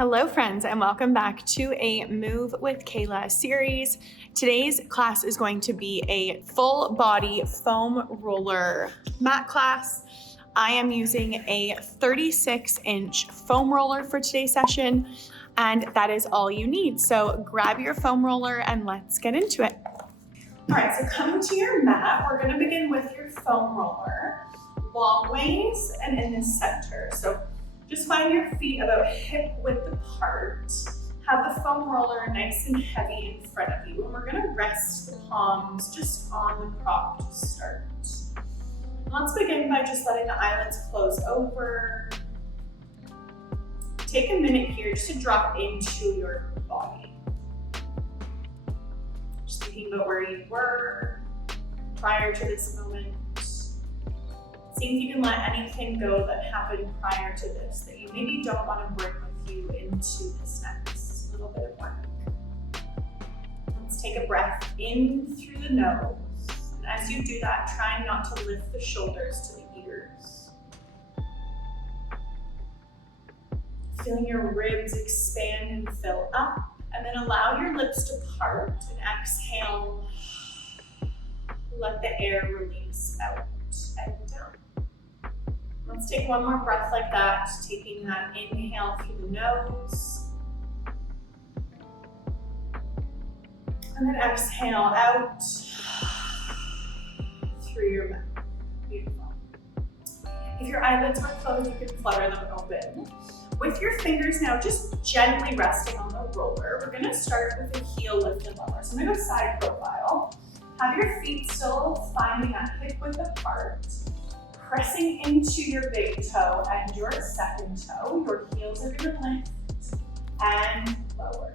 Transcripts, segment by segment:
Hello friends, and welcome back to a Move with Kayla series. Today's class is going to be a full body foam roller mat class. I am using a 36-inch foam roller for today's session, and that is all you need. So grab your foam roller and let's get into it. All right, so come to your mat. We're gonna begin with your foam roller, long ways and in the center. So just find your feet about hip width apart. Have the foam roller nice and heavy in front of you. And we're gonna rest the palms just on the prop to start. Let's begin by just letting the eyelids close over. Take a minute here just to drop into your body. Just thinking about where you were prior to this moment. See if you can let anything go that happened prior to this that you maybe don't want to bring with you into this next little bit of work. Let's take a breath in through the nose. And as you do that, try not to lift the shoulders to the ears. Feeling your ribs expand and fill up, and then allow your lips to part and exhale. Let the air release out and down. Let's take one more breath like that, taking that inhale through the nose. And then exhale out through your mouth. Beautiful. If your eyelids are closed, you can flutter them open. With your fingers now just gently resting on the roller, we're gonna start with a heel lift and lower. So I'm gonna go side profile. Have your feet still finding that hip width apart. Pressing into your big toe and your second toe. Your heels are gonna lift and lower.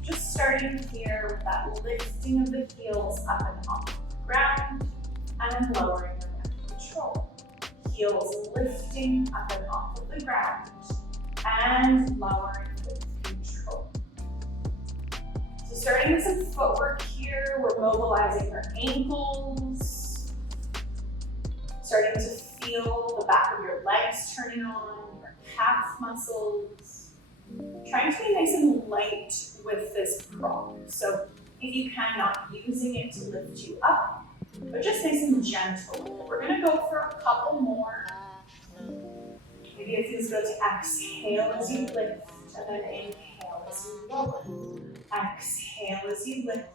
Just starting here with that lifting of the heels up and off the ground and then lowering them with control. Heels lifting up and off of the ground and lowering with control. So starting with some footwork here, we're mobilizing our ankles. Starting to feel the back of your legs turning on, your calf muscles. Trying to be nice and light with this prop. So if you can, not using it to lift you up, but just nice and gentle. We're gonna go for a couple more. Maybe it feels good to exhale as you lift, and then inhale as you lower. Exhale as you lift.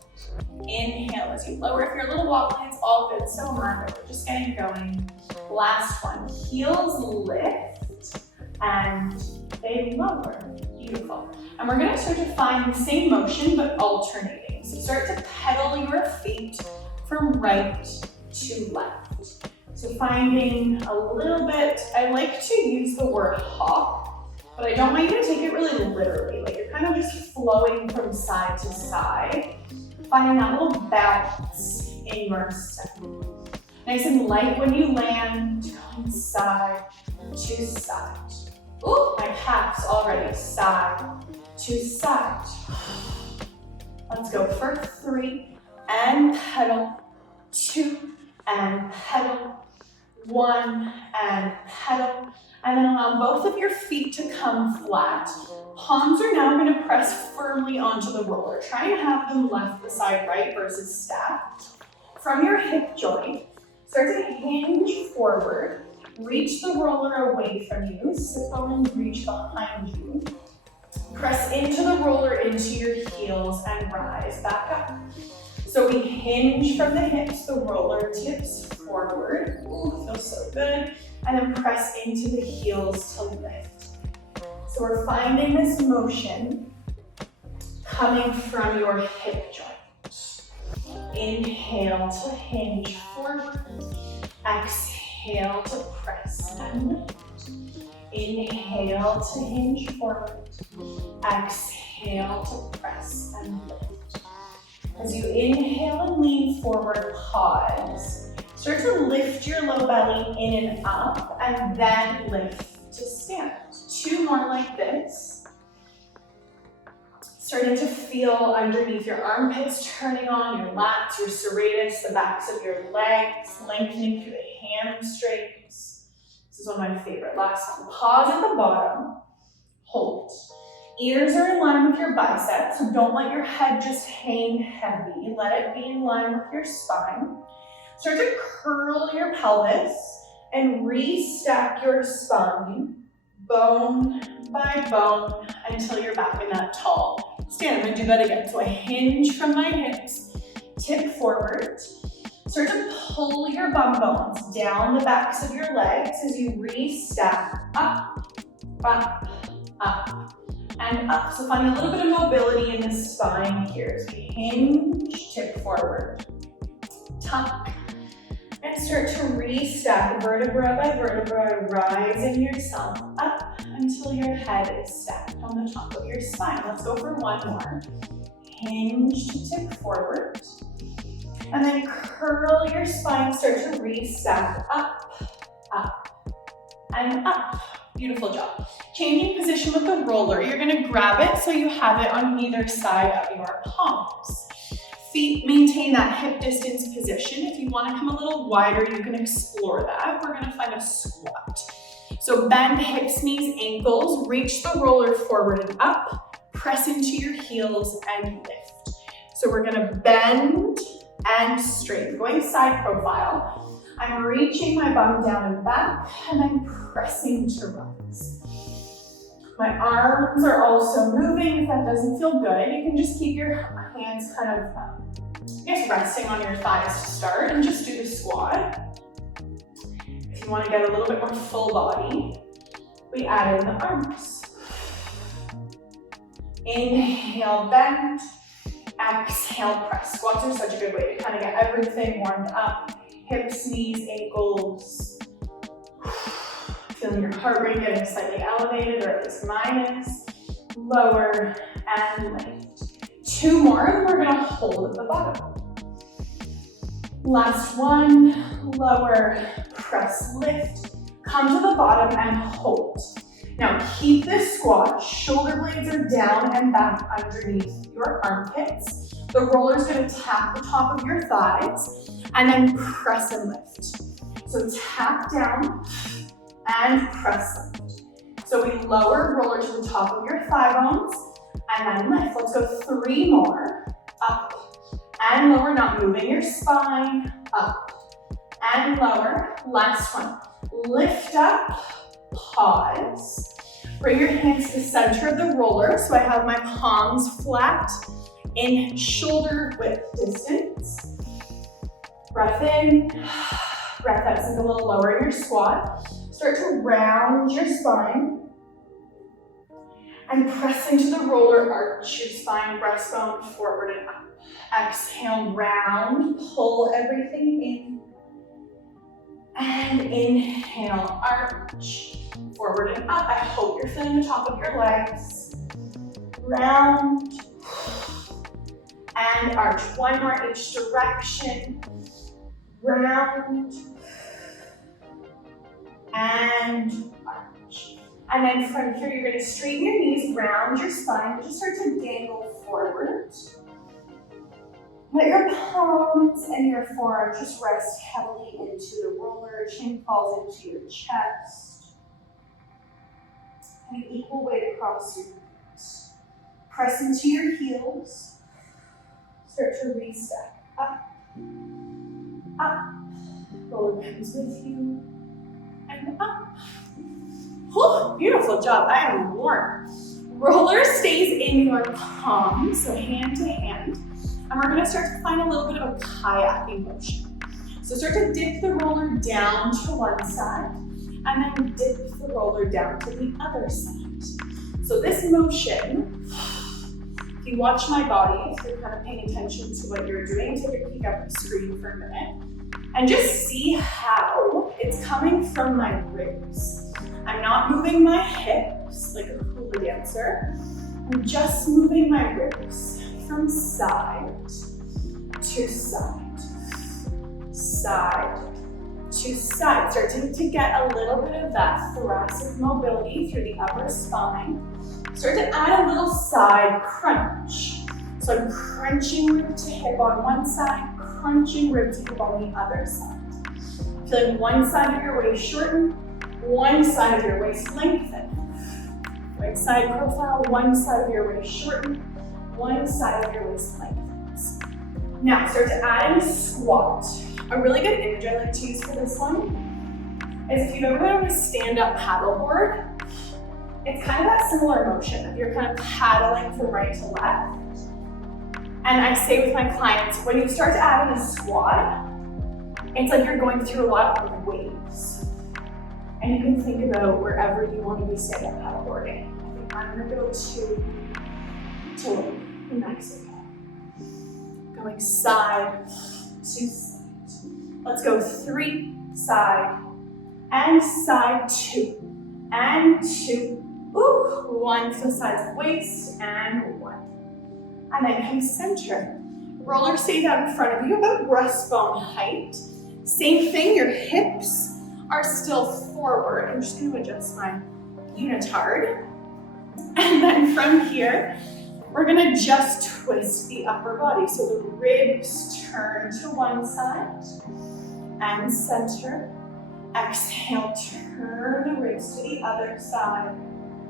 Inhale as you lower. If you're a little wobbly, it's all good. So am I, but we're just getting going. Last one. Heels lift and they lower. Beautiful. And we're gonna start to find the same motion, but alternating. So start to pedal your feet from right to left. So finding a little bit, I like to use the word hop, but I don't want you to take it really literally. Like you're kind of just flowing from side to side. Finding that little bounce in your step. Nice and light when you land, going side to side. Ooh, my calves already, side to side. Let's go for 3, and pedal, 2, and pedal, 1, and pedal. And then allow both of your feet to come flat. Palms are now going to press firmly onto the roller. Try and have them left beside right versus stacked. From your hip joint, start to hinge forward. Reach the roller away from you. Sit bone and reach behind you. Press into the roller into your heels and rise back up. So we hinge from the hips, the roller tips forward. Ooh, feels so good. And then press into the heels to lift. So we're finding this motion coming from your hip joint. Inhale to hinge forward. Exhale to press and lift. Inhale to hinge forward. Exhale to press and lift. As you inhale and lean forward, pause. Start to lift your low belly in and up, and then lift to stand. 2 more like this. Starting to feel underneath your armpits, turning on your lats, your serratus, the backs of your legs, lengthening through the hamstrings. This is one of my favorite. Last one. Pause at the bottom. hold. Ears are in line with your biceps, so don't let your head just hang heavy. Let it be in line with your spine. Start to curl your pelvis and restack your spine bone by bone until you're back in that tall stand. I'm gonna do that again. So I hinge from my hips, tip forward. Start to pull your bum bones down the backs of your legs as you restack up, up, up, and up. So find a little bit of mobility in the spine here. So hinge, tip forward, tuck, and start to restack vertebra by vertebra, rising yourself up until your head is stacked on the top of your spine. Let's go for one more. Hinge to tip forward. And then curl your spine, start to restack up, up, and up. Beautiful job. Changing position with the roller. You're gonna grab it so you have it on either side of your palms. Feet maintain that hip distance position. If you wanna come a little wider, you can explore that. We're gonna find a squat. So bend hips, knees, ankles, reach the roller forward and up, press into your heels and lift. So we're gonna bend and straighten, going side profile. I'm reaching my bum down and back, and I'm pressing to rise. My arms are also moving. If that doesn't feel good, you can just keep your hands kind of, resting on your thighs to start, and just do the squat. If you want to get a little bit more full body, we add in the arms. Inhale, bend. Exhale, press. Squats are such a good way to kind of get everything warmed up. Hips, knees, ankles. Feeling your heart rate getting slightly elevated, or at least mine is. Lower and lift. Two more, and we're gonna hold at the bottom. Last one, lower, press, lift. Come to the bottom and hold. Now keep this squat, shoulder blades are down and back underneath your armpits. The roller's gonna tap the top of your thighs and then press and lift. So tap down and press lift. So we lower roller to the top of your thigh bones and then lift. Let's go three more. Up and lower, not moving your spine. Up and lower. Last one. Lift up. Pause. Bring your hands to the center of the roller. So I have my palms flat in shoulder width distance. Breath in, breath out. Sink a little lower in your squat. Start to round your spine and press into the roller. Arch your spine, breastbone forward and up. Exhale, round, pull everything in. And inhale, arch, forward and up. I hope you're feeling the top of your legs. Round and arch. One more each direction. Round and arch. And then from here, you're gonna straighten your knees, round your spine, just start to dangle forward. Let your palms and your forearm just rest heavily into the roller. Chin falls into your chest. And equal weight across your feet. Press into your heels. Start to restack. Up. Up. Roller comes with you. And up. Oh, beautiful job. I am warm. Roller stays in your palms, so hand to hand. And we're gonna start to find a little bit of a kayaking motion. So start to dip the roller down to one side and then dip the roller down to the other side. So this motion, if you watch my body, if you're kind of paying attention to what you're doing, take a peek up the screen for a minute and just see how it's coming from my ribs. I'm not moving my hips like a hula dancer. I'm just moving my ribs from side to side, side to side. Starting to get a little bit of that thoracic mobility through the upper spine. Start to add a little side crunch. So I'm crunching rib to hip on one side, crunching rib to hip on the other side. Feeling one side of your waist shorten, one side of your waist lengthen. Right side profile, one side of your waist shorten, one side of your waist lengthens. Now start to add in a squat. A really good image I like to use for this one is if you've ever been on a stand-up paddleboard, it's kind of that similar motion of you're kind of paddling from right to left. And I say with my clients, when you start to add in a squat, it's like you're going through a lot of waves. And you can think about wherever you want to be stand-up paddleboarding. I think I'm gonna go to Mexico. Going side to side. Let's go 3, side, and side 2, and 2. Ooh, 1 to the sides of waist, and 1. And then come center. Roller stays out in front of you, about breastbone height. Same thing, your hips are still forward. I'm just gonna adjust my unitard. And then from here, we're gonna just twist the upper body. So the ribs turn to one side and center. Exhale, turn the ribs to the other side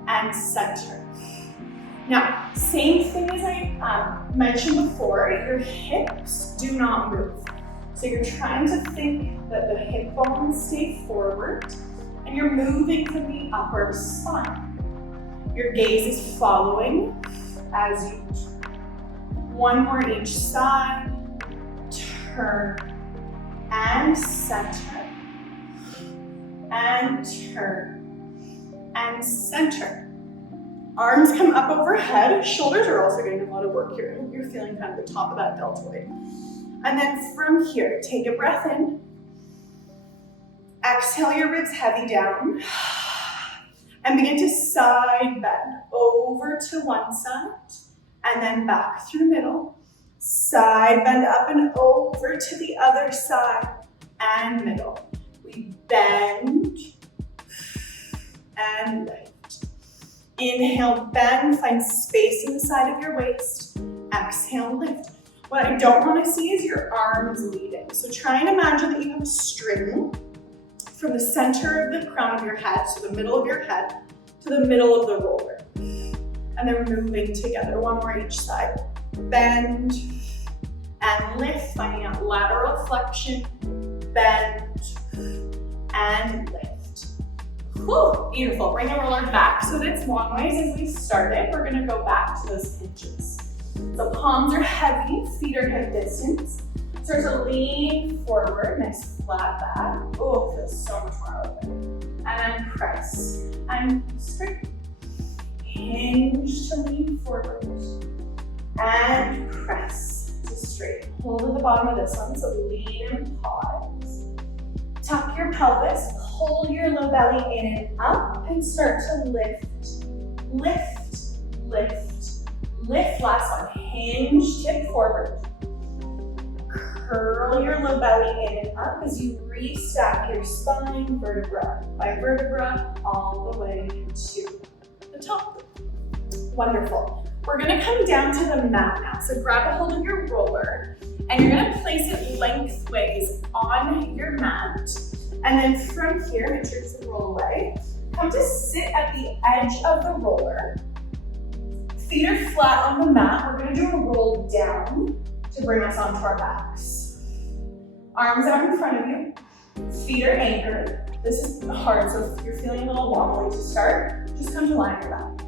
and center. Now, same thing as I mentioned before, your hips do not move. So you're trying to think that the hip bones stay forward and you're moving from the upper spine. Your gaze is following as you turn. 1 more each side, turn and center, and turn and center. Arms come up overhead, shoulders are also getting a lot of work here. You're feeling kind of the top of that deltoid. And then from here, take a breath in. Exhale your ribs heavy down. And begin to side bend over to one side and then back through middle. Side bend up and over to the other side and middle. We bend and lift. Inhale, bend, find space in the side of your waist. Exhale, lift. What I don't want to see is your arms leading. So try and imagine that you have a string from the center of the crown of your head, so the middle of your head, to the middle of the roller. And then we're moving together, 1 more each side. Bend and lift, finding out lateral flexion. Bend and lift. Whew, beautiful. Bring the roller back so that it's long ways as we started. We're gonna go back to those hinges. So palms are heavy, feet are hip distance. Start to lean forward, nice flat back. Oh, feels so much more open. And then press and straight. Hinge to lean forward. And press to straight. Hold at the bottom of this one, so lean and pause. Tuck your pelvis, hold your low belly in and up, and start to lift. Lift, lift, lift. Last one, hinge, tip forward. Curl your low belly in and up as you restack your spine vertebra by vertebra all the way to the top. Wonderful. We're gonna come down to the mat now. So grab a hold of your roller and you're gonna place it lengthways on your mat. And then from here, make sure to roll away. Come to sit at the edge of the roller. Feet are flat on the mat. We're gonna do a roll down to bring us onto our backs. Arms out in front of you. Feet are anchored. This is hard, so if you're feeling a little wobbly to start, just come to lie on your back.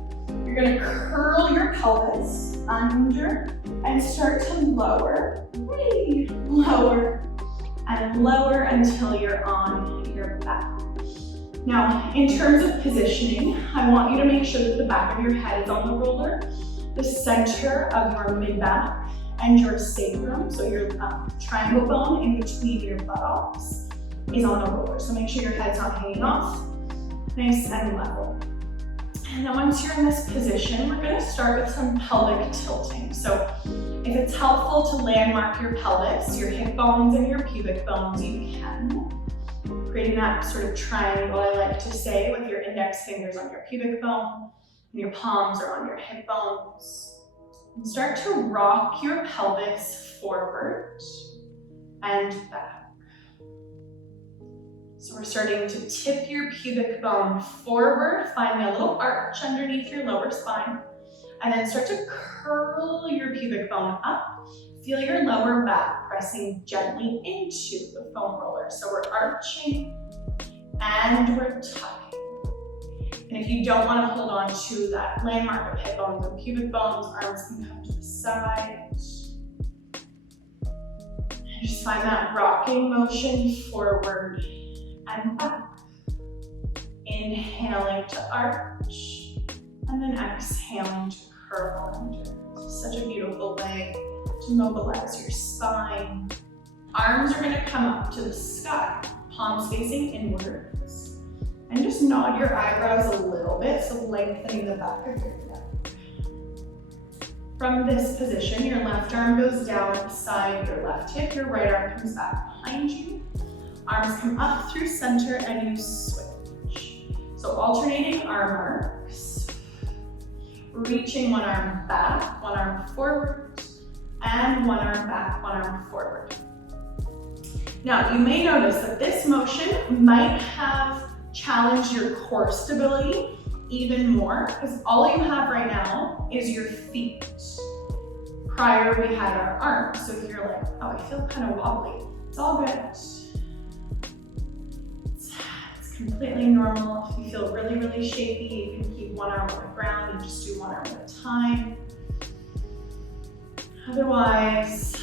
You're gonna curl your pelvis under and start to lower, lower, and lower until you're on your back. Now, in terms of positioning, I want you to make sure that the back of your head is on the roller, the center of your mid-back, and your sacrum, so your triangle bone in between your buttocks, is on the roller. So make sure your head's not hanging off, nice and level. And then once you're in this position, we're gonna start with some pelvic tilting. So if it's helpful to landmark your pelvis, your hip bones and your pubic bones, you can. Creating that sort of triangle, I like to say, with your index fingers on your pubic bone, and your palms are on your hip bones. And start to rock your pelvis forward and back. So we're starting to tip your pubic bone forward, finding a little arch underneath your lower spine, and then start to curl your pubic bone up. Feel your lower back pressing gently into the foam roller. So we're arching and we're tucking. And if you don't want to hold on to that landmark of hip bones and pubic bones, arms can come to the side. And just find that rocking motion forward and back. Inhaling to arch, and then exhaling to curl under. It's such a beautiful way to mobilize your spine. Arms are gonna come up to the sky, palms facing inwards. And just nod your eyebrows a little bit, so lengthening the back of your neck. From this position, your left arm goes down beside your left hip, your right arm comes back behind you. Arms come up through center and you switch. So alternating arm arcs, reaching one arm back, one arm forward, and one arm back, one arm forward. Now, you may notice that this motion might have challenged your core stability even more, because all you have right now is your feet. Prior, we had our arms. So if you're like, oh, I feel kind of wobbly, it's all good. It's completely normal. If you feel really, really shaky, you can keep one arm on the ground and just do one arm at a time. Otherwise,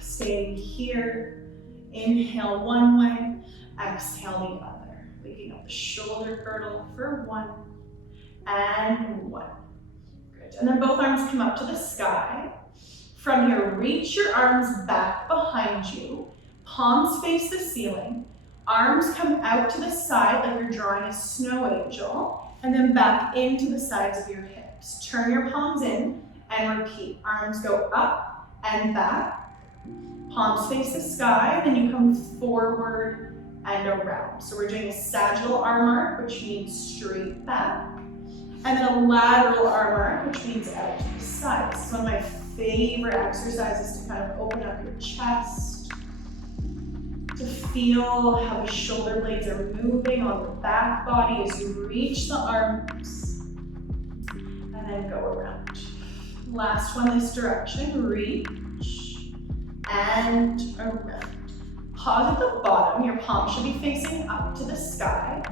staying here, inhale one way, exhale the other. Waking up the shoulder girdle for one and one. Good. And then both arms come up to the sky. From here, reach your arms back behind you. Palms face the ceiling. Arms come out to the side like you're drawing a snow angel, and then back into the sides of your hips. Turn your palms in and repeat. Arms go up and back. Palms face the sky, then you come forward and around. So we're doing a sagittal arm arc, which means straight back, and then a lateral arm arc, which means out to the side. This is one of my favorite exercises to kind of open up your chest, to feel how the shoulder blades are moving on the back body as you reach the arms, and then go around. Last one this direction, reach and around. Pause at the bottom, your palms should be facing up to the sky.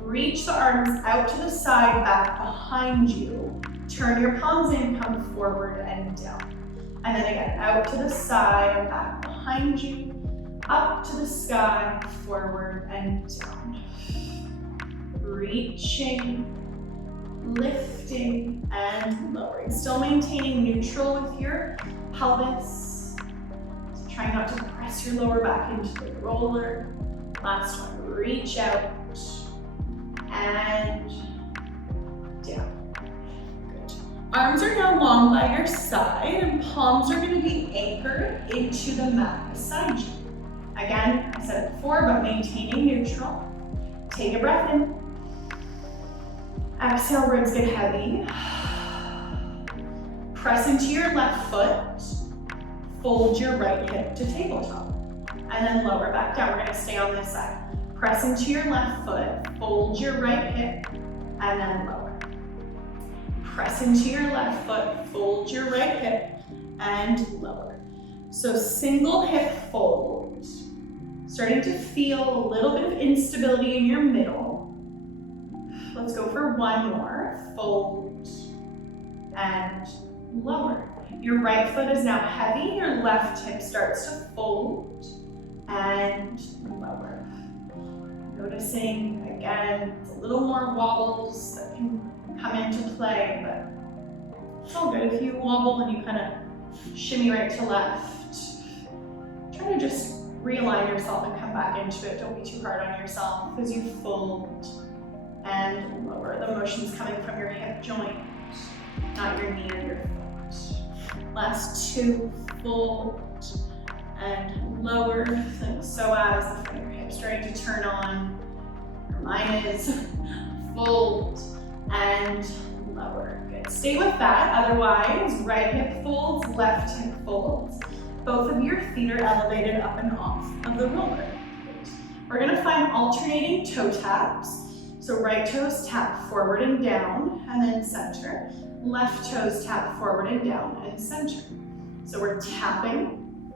Reach the arms out to the side, back behind you. Turn your palms in, come forward and down. And then again, out to the side, back behind you. Up to the sky, forward and down. Reaching, lifting, and lowering. Still maintaining neutral with your pelvis. So try not to press your lower back into the roller. Last one, reach out and down. Good. Arms are now long by your side and palms are going to be anchored into the mat beside you. Again, I said it before, but maintaining neutral. Take a breath in. Exhale, ribs get heavy. Press into your left foot. Fold your right hip to tabletop. And then lower back down. We're gonna stay on this side. Press into your left foot. Fold your right hip, and then lower. Press into your left foot. Fold your right hip, and lower. So single hip fold. Starting to feel a little bit of instability in your middle. Let's go for one more. Fold and lower. Your right foot is now heavy. Your left hip starts to fold and lower. Noticing, again, a little more wobbles that can come into play, but it's all good. If you wobble and you kind of shimmy right to left, try to just realign yourself and come back into it. Don't be too hard on yourself as you fold and lower. The motion's coming from your hip joint, not your knee or your foot. Last two, fold and lower. So as the front of your hip starting to turn on, mine is fold and lower. Good. Stay with that. Otherwise, right hip folds, left hip folds. Both of your feet are elevated up and off of the roller. We're gonna find alternating toe taps. So right toes tap forward and down, and then center. Left toes tap forward and down, and center. So we're tapping,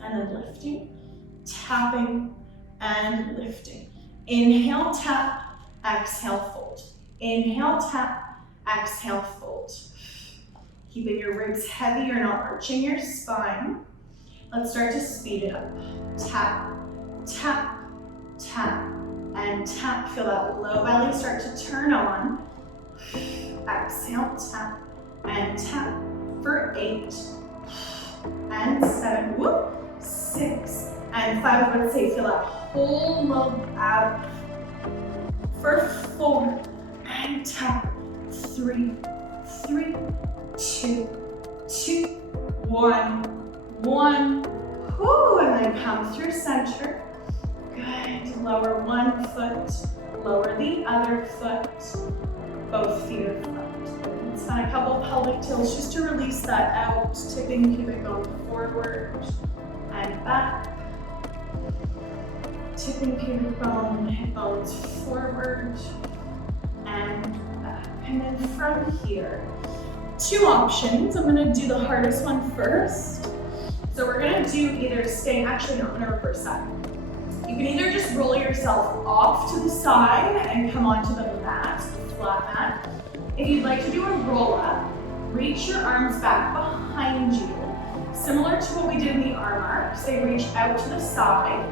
and then lifting, tapping, and lifting. Inhale, tap, exhale, fold. Inhale, tap, exhale, fold. Keeping your ribs heavy, you're not arching your spine. Let's start to speed it up. Tap, tap, tap, and tap. Feel that low belly start to turn on. Exhale, tap, and tap for 8, and 7, whoop, 6, and 5. I would say feel that whole low ab for 4, and tap, 3, 3, 2, 2, 1, 1. Whoo, and then come through center. Good. Lower one foot, lower the other foot. Both feet are flat. Let's find a couple pelvic tilts just to release that out. Tipping pubic bone forward and back. Tipping pubic bone, hip bones forward and back. And then from here, 2 options. I'm gonna do the hardest one first. So we're gonna do either stay, actually no, I'm gonna reverse that. You can either just roll yourself off to the side and come onto the mat, the flat mat. If you'd like to do a roll up, reach your arms back behind you. Similar to what we did in the arm arcs, they reach out to the side,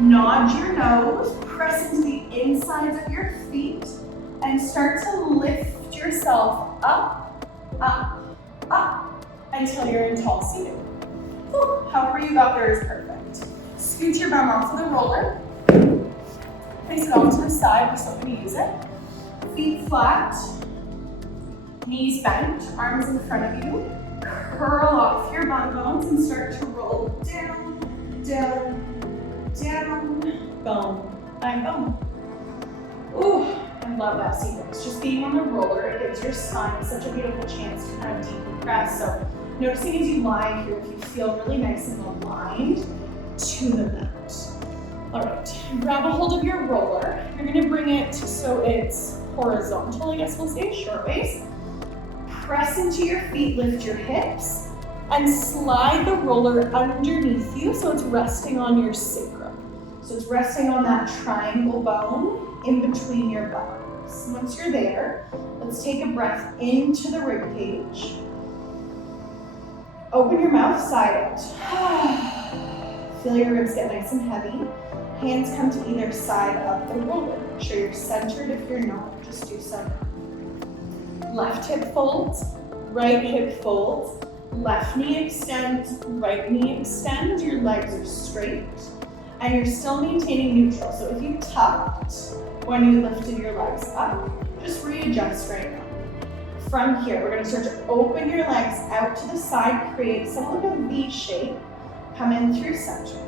nod your nose, press into the insides of your feet, and start to lift yourself up, up, up, until you're in tall seated. Whew, however you got there is perfect. Scoot your bum off of the roller. Place it off to the side, we're still gonna use it. Feet flat, knees bent, arms in front of you. Curl off your bum bones and start to roll down, down, down, bone by bone. Ooh, I love that sequence. Just being on the roller, it gives your spine such a beautiful chance to kind of decompress. So noticing as you lie here, if you feel really nice and aligned to the mat. All right, grab a hold of your roller. You're gonna bring it so it's horizontal, I guess we'll say, short waist. Press into your feet, lift your hips, and slide the roller underneath you so it's resting on your sacrum. So it's resting on that triangle bone in between your buttocks. Once you're there, let's take a breath into the rib cage. Open your mouth, side out. Feel your ribs get nice and heavy. Hands come to either side of the roller. Make sure you're centered. If you're not, just do some. Left hip folds, right hip folds, left knee extends, right knee extends. Your legs are straight, and you're still maintaining neutral. So if you tucked when you lifted your legs up, just readjust right now. From here, we're going to start to open your legs out to the side, create somewhat of a V shape. Come in through center.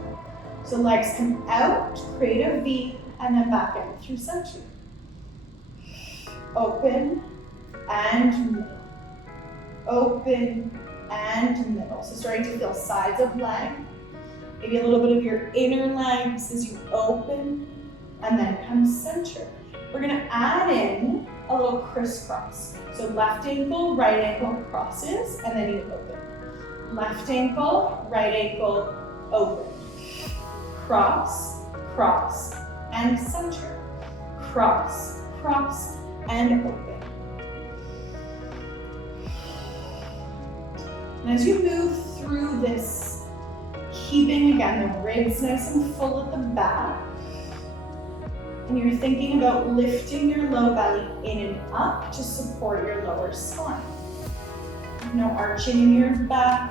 So legs come out, create a V, and then back in through center. Open and middle. Open and middle. So starting to feel sides of leg. Maybe a little bit of your inner legs as you open and then come center. We're gonna add in a little crisscross. So left ankle, right ankle crosses, and then you open. Left ankle, right ankle, open. Cross, cross, and center. Cross, cross, and open. And as you move through this, keeping again the ribs nice and full at the back, and you're thinking about lifting your low belly in and up to support your lower spine. No arching in your back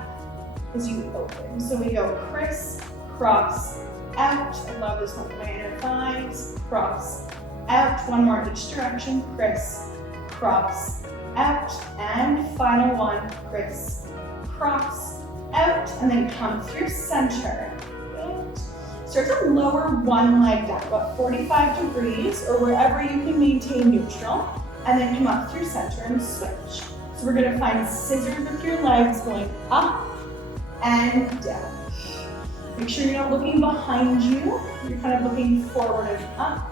as you open. So we go criss, cross, out. I love this one for my inner thighs. Cross, out. One more each direction. Criss, cross, out. And final one. Criss, cross, out. And then come through center. Good. Start to lower one leg down, about 45 degrees or wherever you can maintain neutral. And then come up through center and switch. So we're going to find scissors with your legs going up and down. Make sure you're not looking behind you. You're kind of looking forward and up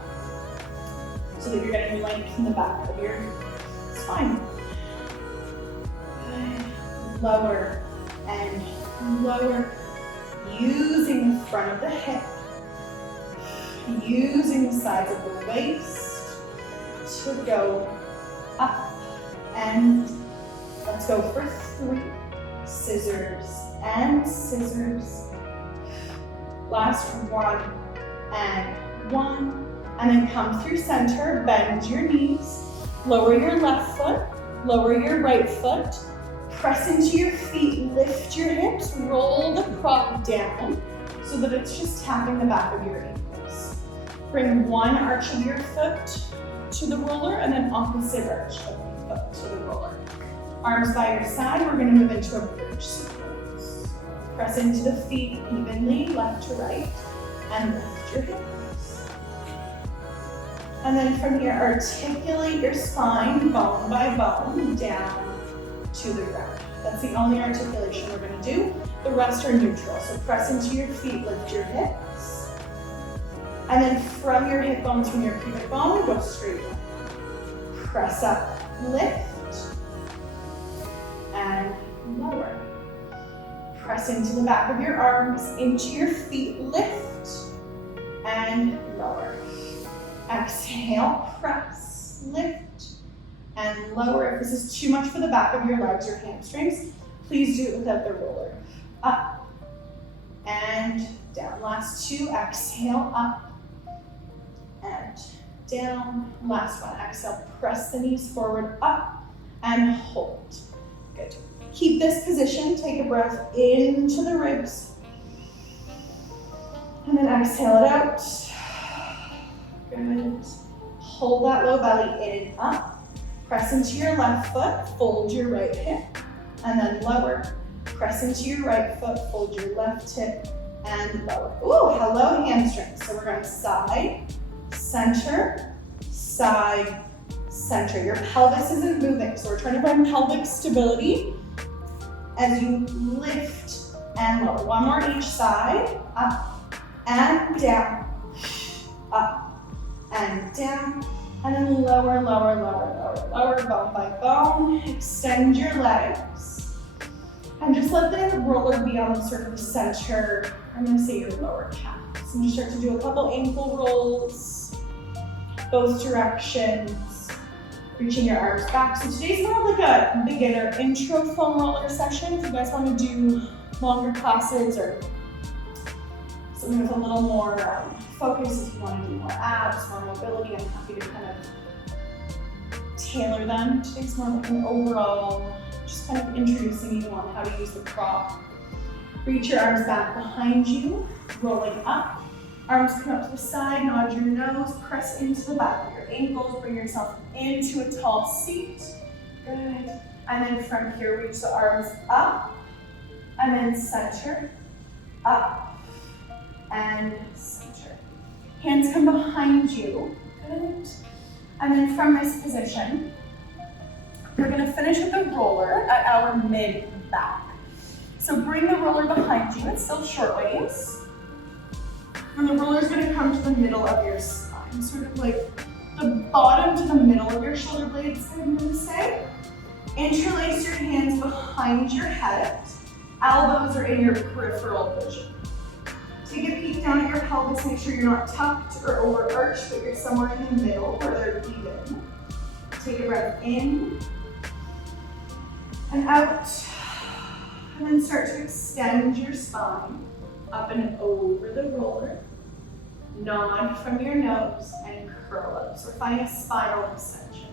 so that you're getting length in the back of your spine. Good. Lower and lower. Using the front of the hip. Using the sides of the waist to go up. And let's go for 3. Scissors and scissors. Last 1 and 1. And then come through center, bend your knees, lower your left foot, lower your right foot, press into your feet, lift your hips, roll the prop down so that it's just tapping the back of your ankles. Bring one arch of your foot to the roller and then opposite arch of the foot to the roller. Arms by your side, we're gonna move into a bridge sequence. Press into the feet evenly, left to right, and lift your hips. And then from here, articulate your spine, bone by bone, down to the ground. That's the only articulation we're gonna do. The rest are neutral. So press into your feet, lift your hips. And then from your hip bones, from your pubic bone, go straight up. Press up, lift, and lower. Press into the back of your arms, into your feet, lift, and lower. Exhale, press, lift, and lower. If this is too much for the back of your legs or hamstrings, please do it without the roller. Up and down. Last 2, exhale, up and down. Last 1, exhale, press the knees forward, up, and hold. Good. Keep this position, take a breath into the ribs, and then exhale it out. Good. Hold that low belly in and up. Press into your left foot, fold your right hip, and then lower. Press into your right foot, fold your left hip, and lower. Ooh, hello hamstrings. So we're going side, center, side, center. Your pelvis isn't moving, so we're trying to find pelvic stability as you lift and lower. One more each side, up and down, up and down, and then lower, lower, lower, lower, lower, bone by bone. Extend your legs, and just let the roller be on sort of the center. I'm gonna say your lower calves. And you start to do a couple ankle rolls, both directions, reaching your arms back. So today's more of like a beginner intro foam roller session. If you guys want to do longer classes or something with a little more focus, if you want to do more abs, more mobility, I'm happy to kind of tailor them. Today's more like an overall, just kind of introducing you on how to use the prop. Reach your arms back behind you, rolling up. Arms come up to the side, nod your nose, press into the back of your ankles, bring yourself into a tall seat. Good. And then from here, reach the arms up, and then center, up, and center. Hands come behind you. Good. And then from this position, we're gonna finish with a roller at our mid-back. So bring the roller behind you, it's still short waist. And the roller's gonna come to the middle of your spine, sort of like the bottom to the middle of your shoulder blades, I'm gonna say. Interlace your hands behind your head. Elbows are in your peripheral vision. Take a peek down at your pelvis, make sure you're not tucked or overarched, but you're somewhere in the middle where they're even. Take a breath in and out. And then start to extend your spine up and over the roller. Nod from your nose and curl up. So we're finding a spinal extension.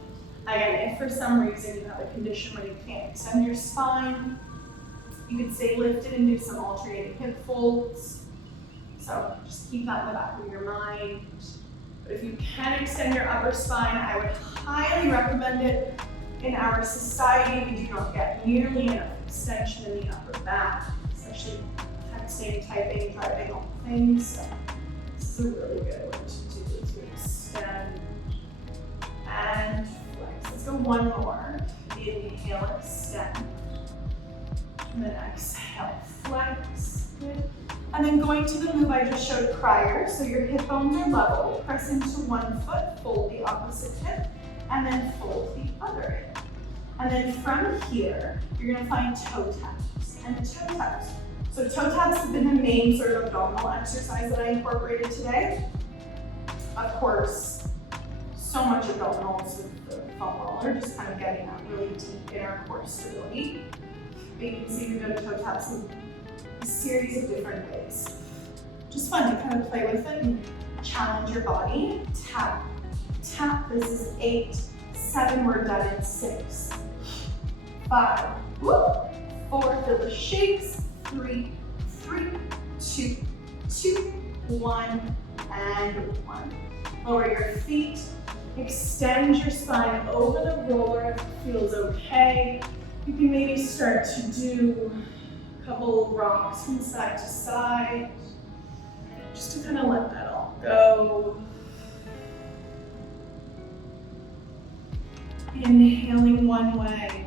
Again, if for some reason you have a condition where you can't extend your spine, you could stay lifted and do some alternating hip folds. So just keep that in the back of your mind. But if you can extend your upper spine, I would highly recommend it. In our society, we do not get nearly enough extension in the upper back, especially texting, typing, driving, all the things. So this is a really good one to do, to extend and flex. Let's go one more. Inhale, extend. And then exhale, flex. Good. And then going to the move I just showed prior, so your hip bones are level, press into one foot, fold the opposite hip, and then fold the other hip. And then from here, you're gonna find toe taps and toe taps. So toe taps have been the main sort of abdominal exercise that I incorporated today. Of course, so much abdominals with the foam roller, just kind of getting that really deep inner core stability. But you can see we've got toe taps in a series of different ways. Just fun to kind of play with it and challenge your body. Tap, tap, this is 8, 7, we're done in 6, 5, whoop, 4, feel the shakes, 3, 2, 1, and 1. Lower your feet, extend your spine over the roller if it feels okay. You can maybe start to do a couple rocks from side to side, just to kind of let that all go. Inhaling one way,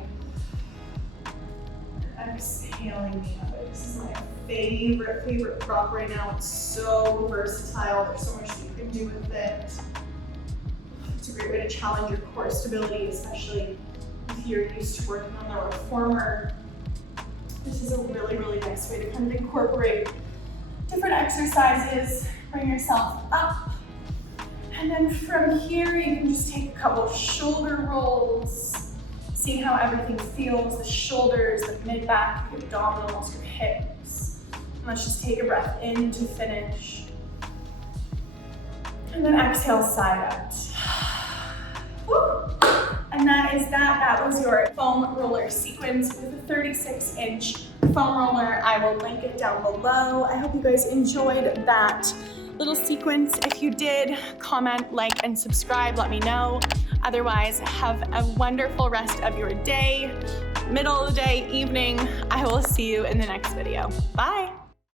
exhaling the other. This is my favorite prop right now. It's so versatile. There's so much that you can do with it. It's a great way to challenge your core stability, especially if you're used to working on the reformer. This is a really nice way to kind of incorporate different exercises, bring yourself up. And then from here, you can just take a couple shoulder rolls, seeing how everything feels, the shoulders, the mid-back, your abdominals, your hips. And let's just take a breath in to finish. And then exhale, side out. Woo. And that is that. That was your foam roller sequence with a 36-inch foam roller. I will link it down below. I hope you guys enjoyed that little sequence. If you did, comment, like, and subscribe. Let me know. Otherwise, have a wonderful rest of your day, middle of the day, evening. I will see you in the next video. Bye.